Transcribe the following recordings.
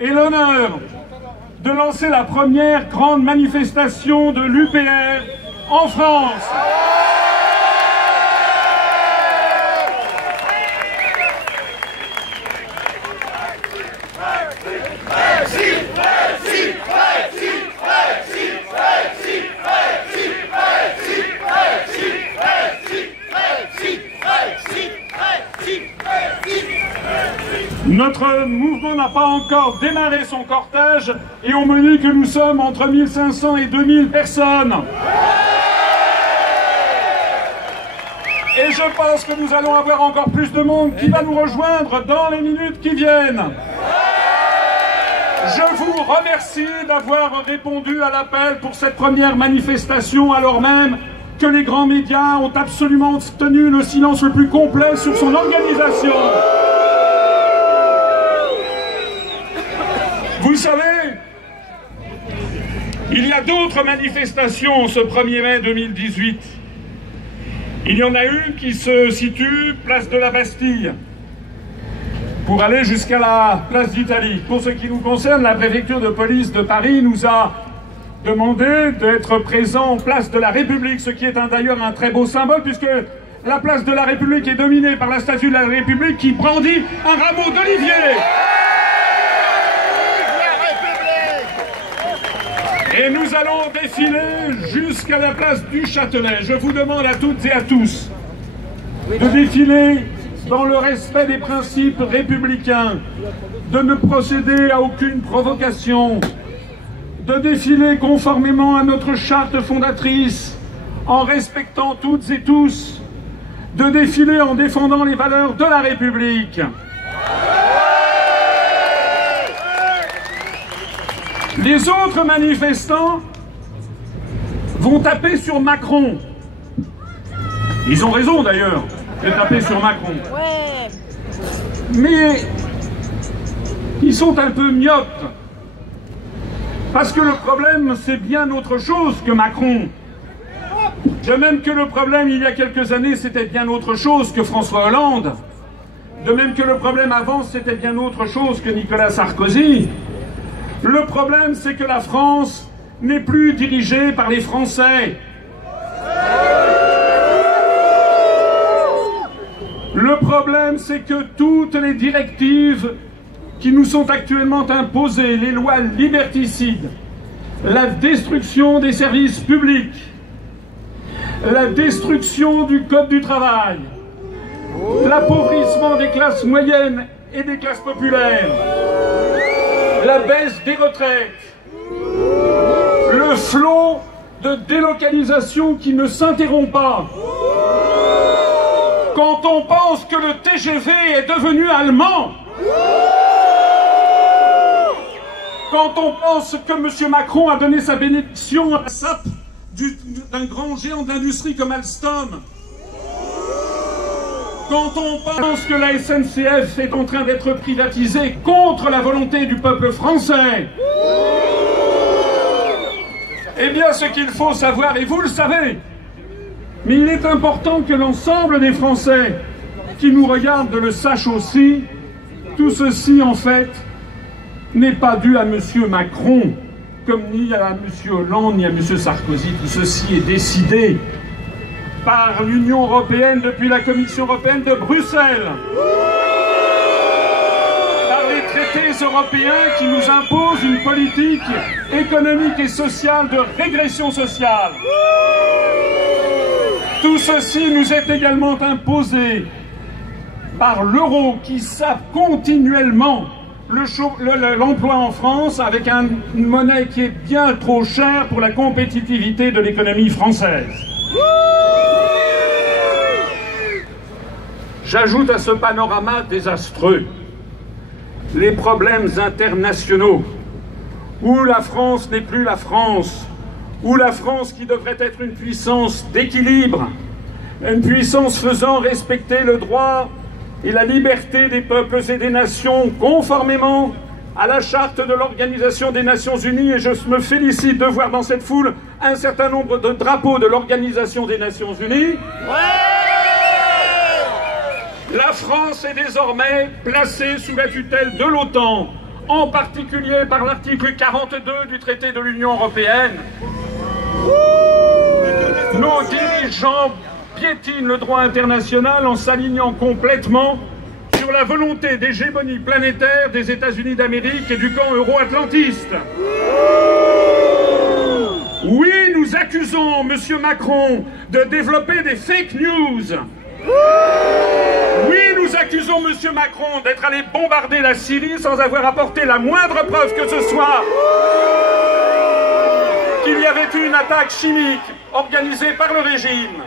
Et l'honneur de lancer la première grande manifestation de l'UPR en France. Notre mouvement n'a pas encore démarré son cortège et on me dit que nous sommes entre 1500 et 2000 personnes. Et je pense que nous allons avoir encore plus de monde qui va nous rejoindre dans les minutes qui viennent. Je vous remercie d'avoir répondu à l'appel pour cette première manifestation alors même que les grands médias ont absolument tenu le silence le plus complet sur son organisation. Vous savez, il y a d'autres manifestations ce 1er mai 2018. Il y en a une qui se situe place de la Bastille, pour aller jusqu'à la place d'Italie. Pour ce qui nous concerne, la préfecture de police de Paris nous a demandé d'être présents en place de la République, ce qui est d'ailleurs un très beau symbole, puisque la place de la République est dominée par la statue de la République qui brandit un rameau d'olivier. Et nous allons défiler jusqu'à la place du Châtelet. Je vous demande à toutes et à tous de défiler dans le respect des principes républicains, de ne procéder à aucune provocation, de défiler conformément à notre charte fondatrice, en respectant toutes et tous, de défiler en défendant les valeurs de la République. Les autres manifestants vont taper sur Macron. Ils ont raison d'ailleurs de taper sur Macron. Mais ils sont un peu myopes. Parce que le problème, c'est bien autre chose que Macron. De même que le problème, il y a quelques années, c'était bien autre chose que François Hollande. De même que le problème avant, c'était bien autre chose que Nicolas Sarkozy. Le problème, c'est que la France n'est plus dirigée par les Français. Le problème, c'est que toutes les directives qui nous sont actuellement imposées, les lois liberticides, la destruction des services publics, la destruction du code du travail, l'appauvrissement des classes moyennes et des classes populaires, la baisse des retraites, le flot de délocalisation qui ne s'interrompt pas. Quand on pense que le TGV est devenu allemand, quand on pense que M. Macron a donné sa bénédiction à la SAP d'un grand géant de l'industrie comme Alstom, quand on pense que la SNCF est en train d'être privatisée contre la volonté du peuple français, eh bien ce qu'il faut savoir, et vous le savez, mais il est important que l'ensemble des Français qui nous regardent le sachent aussi, tout ceci en fait n'est pas dû à M. Macron, comme ni à M. Hollande, ni à M. Sarkozy. Tout ceci est décidé par l'Union européenne depuis la Commission européenne de Bruxelles, par les traités européens qui nous imposent une politique économique et sociale de régression sociale. Tout ceci nous est également imposé par l'euro qui sape continuellement l'emploi en France avec une monnaie qui est bien trop chère pour la compétitivité de l'économie française. J'ajoute à ce panorama désastreux les problèmes internationaux, où la France n'est plus la France, où la France qui devrait être une puissance d'équilibre, une puissance faisant respecter le droit et la liberté des peuples et des nations conformément à la charte de l'Organisation des Nations Unies, et je me félicite de voir dans cette foule un certain nombre de drapeaux de l'Organisation des Nations Unies. La France est désormais placée sous la tutelle de l'OTAN, en particulier par l'article 42 du traité de l'Union européenne. Nos dirigeants piétinent le droit international en s'alignant complètement sur la volonté d'hégémonie planétaire des États-Unis d'Amérique et du camp euro-atlantiste. Oui, nous accusons M. Macron de développer des fake news. Oui, nous accusons M. Macron d'être allé bombarder la Syrie sans avoir apporté la moindre preuve que ce soit qu'il y avait eu une attaque chimique organisée par le régime.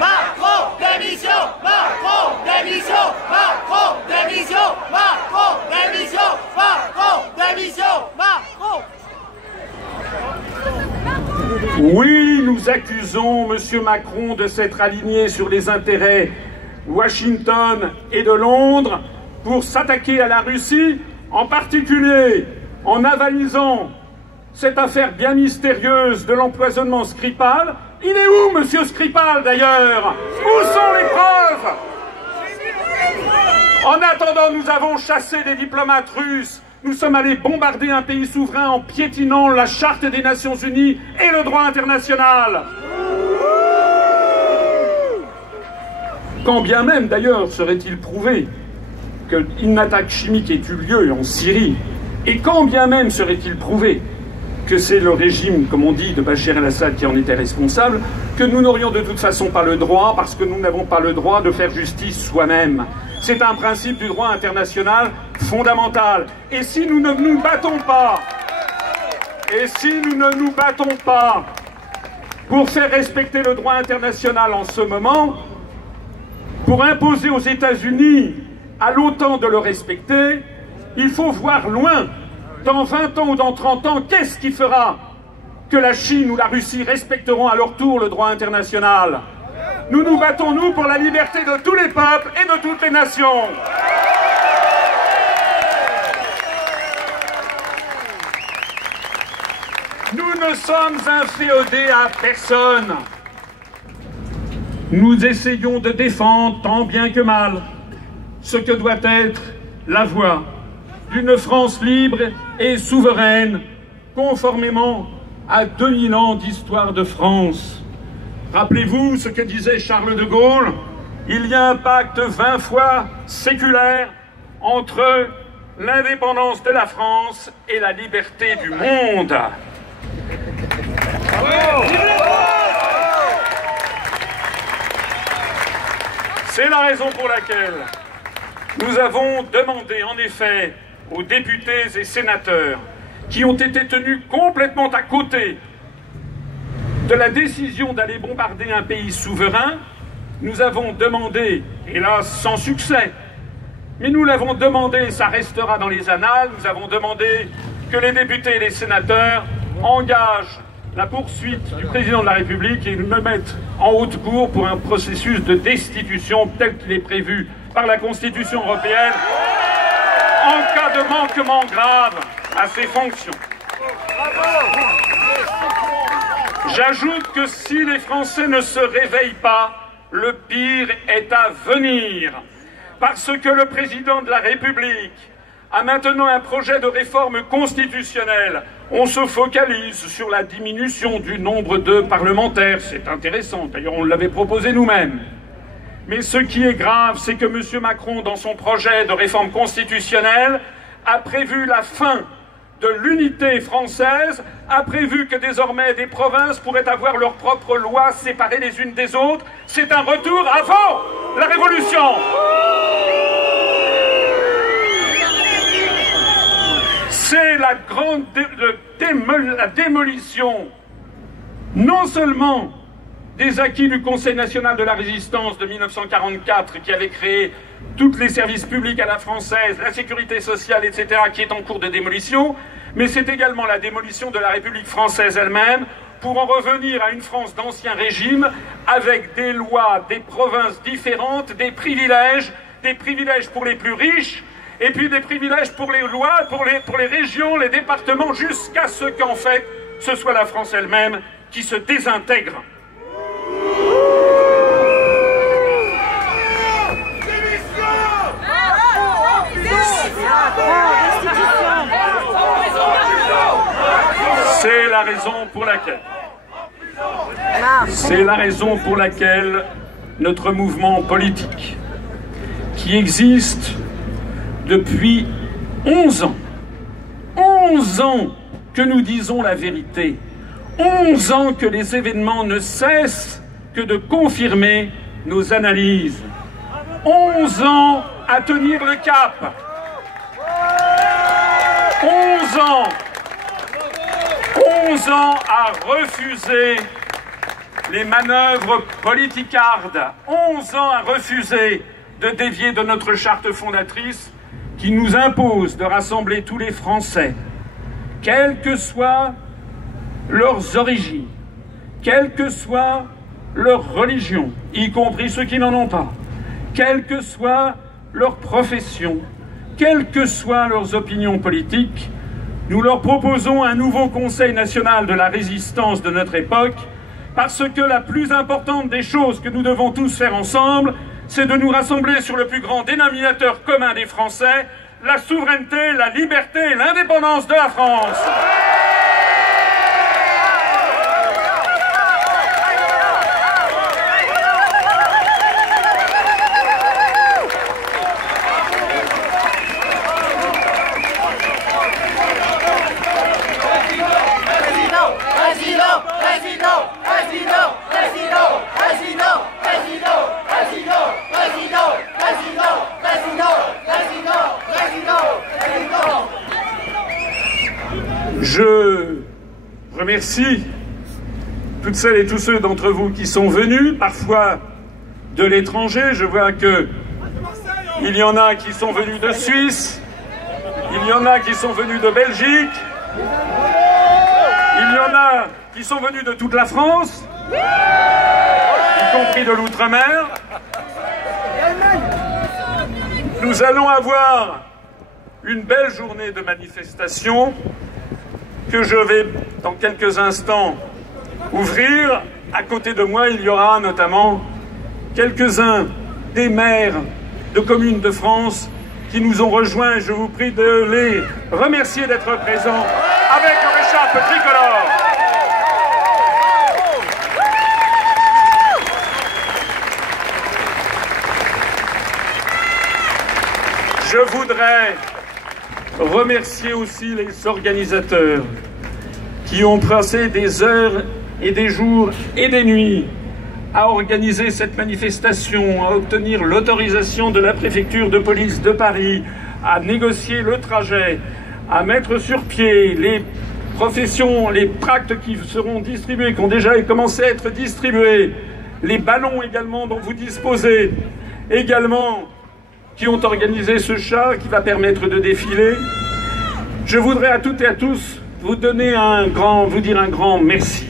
Macron, démission! Macron, démission! Macron, démission! Macron, démission! Macron, démission! Macron! Oui, nous accusons M. Macron de s'être aligné sur les intérêts Washington et de Londres pour s'attaquer à la Russie, en particulier en avalisant cette affaire bien mystérieuse de l'empoisonnement Skripal. Il est où, monsieur Skripal, d'ailleurs? Où sont les preuves? En attendant, nous avons chassé des diplomates russes. Nous sommes allés bombarder un pays souverain en piétinant la Charte des Nations Unies et le droit international. Quand bien même, d'ailleurs, serait-il prouvé qu'une attaque chimique ait eu lieu en Syrie, et quand bien même serait-il prouvé que c'est le régime, comme on dit, de Bachar el-Assad qui en était responsable, que nous n'aurions de toute façon pas le droit, parce que nous n'avons pas le droit de faire justice soi-même. C'est un principe du droit international fondamental. Et si nous ne nous battons pas, pour faire respecter le droit international en ce moment, pour imposer aux États-Unis, à l'OTAN de le respecter, il faut voir loin. Dans 20 ans ou dans 30 ans, qu'est-ce qui fera que la Chine ou la Russie respecteront à leur tour le droit international? Nous nous battons, nous, pour la liberté de tous les peuples et de toutes les nations. Nous ne sommes inféodés à personne. Nous essayons de défendre, tant bien que mal, ce que doit être la voie d'une France libre et souveraine, conformément à 2000 ans d'histoire de France. Rappelez-vous ce que disait Charles de Gaulle, il y a un pacte 20 fois séculaire entre l'indépendance de la France et la liberté du monde. C'est la raison pour laquelle nous avons demandé, en effet, aux députés et sénateurs qui ont été tenus complètement à côté de la décision d'aller bombarder un pays souverain, nous avons demandé, hélas sans succès, mais nous l'avons demandé, ça restera dans les annales, nous avons demandé que les députés et les sénateurs engagent la poursuite du président de la République et me mettent en haute cour pour un processus de destitution tel qu'il est prévu par la Constitution européenne en cas de manquement grave à ses fonctions. J'ajoute que si les Français ne se réveillent pas, le pire est à venir. Parce que le président de la République a maintenant un projet de réforme constitutionnelle. On se focalise sur la diminution du nombre de parlementaires. C'est intéressant, d'ailleurs on l'avait proposé nous-mêmes. Mais ce qui est grave, c'est que M. Macron, dans son projet de réforme constitutionnelle, a prévu la fin de l'unité française, a prévu que désormais des provinces pourraient avoir leurs propres lois séparées les unes des autres. C'est un retour avant la Révolution. C'est la grande la démolition, non seulement des acquis du Conseil national de la résistance de 1944, qui avait créé tous les services publics à la française, la sécurité sociale, etc., qui est en cours de démolition, mais c'est également la démolition de la République française elle-même, pour en revenir à une France d'ancien régime, avec des lois, des provinces différentes, des privilèges pour les plus riches, et puis des privilèges pour les lois, pour les régions, les départements, jusqu'à ce qu'en fait, ce soit la France elle-même qui se désintègre. C'est la raison pour laquelle notre mouvement politique, qui existe depuis 11 ans que nous disons la vérité, 11 ans que les événements ne cessent que de confirmer nos analyses, 11 ans à tenir le cap, 11 ans à refuser les manœuvres politicardes, 11 ans à refuser de dévier de notre charte fondatrice qui nous impose de rassembler tous les Français, quelles que soient leurs origines, quelle que soit leur religion, y compris ceux qui n'en ont pas, quelle que soit leur profession, quelles que soient leurs opinions politiques, nous leur proposons un nouveau Conseil national de la résistance de notre époque, parce que la plus importante des choses que nous devons tous faire ensemble, c'est de nous rassembler sur le plus grand dénominateur commun des Français, la souveraineté, la liberté et l'indépendance de la France. Je remercie toutes celles et tous ceux d'entre vous qui sont venus, parfois de l'étranger. Je vois qu'il y en a qui sont venus de Suisse, il y en a qui sont venus de Belgique, il y en a qui sont venus de toute la France, y compris de l'outre-mer. Nous allons avoir une belle journée de manifestation que je vais, dans quelques instants, ouvrir. À côté de moi, il y aura notamment quelques-uns des maires de communes de France qui nous ont rejoints. Je vous prie de les remercier d'être présents avec leur écharpe tricolore. Je voudrais remercier aussi les organisateurs qui ont passé des heures et des jours et des nuits à organiser cette manifestation, à obtenir l'autorisation de la préfecture de police de Paris, à négocier le trajet, à mettre sur pied les professions, les tracts qui seront distribués, qui ont déjà commencé à être distribués, les ballons également dont vous disposez, également qui ont organisé ce char qui va permettre de défiler. Je voudrais à toutes et à tous vous donner vous dire un grand merci.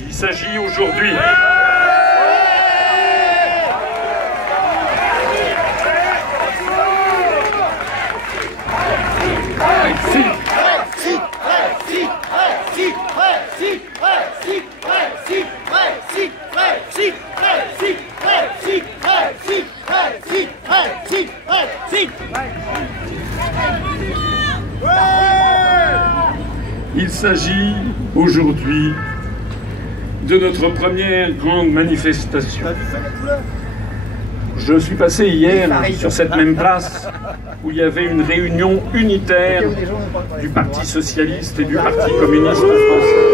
Il s'agit aujourd'hui de notre première grande manifestation. Je suis passé hier sur cette même place où il y avait une réunion unitaire du Parti socialiste et du Parti communiste français.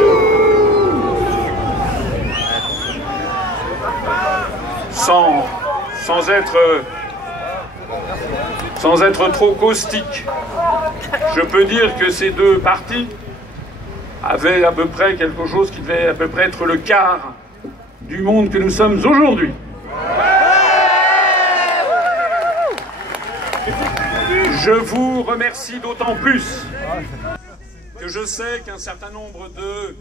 Sans être trop caustique, je peux dire que ces deux partis avaient à peu près quelque chose qui devait à peu près être le quart du monde que nous sommes aujourd'hui. Je vous remercie d'autant plus que je sais qu'un certain nombre de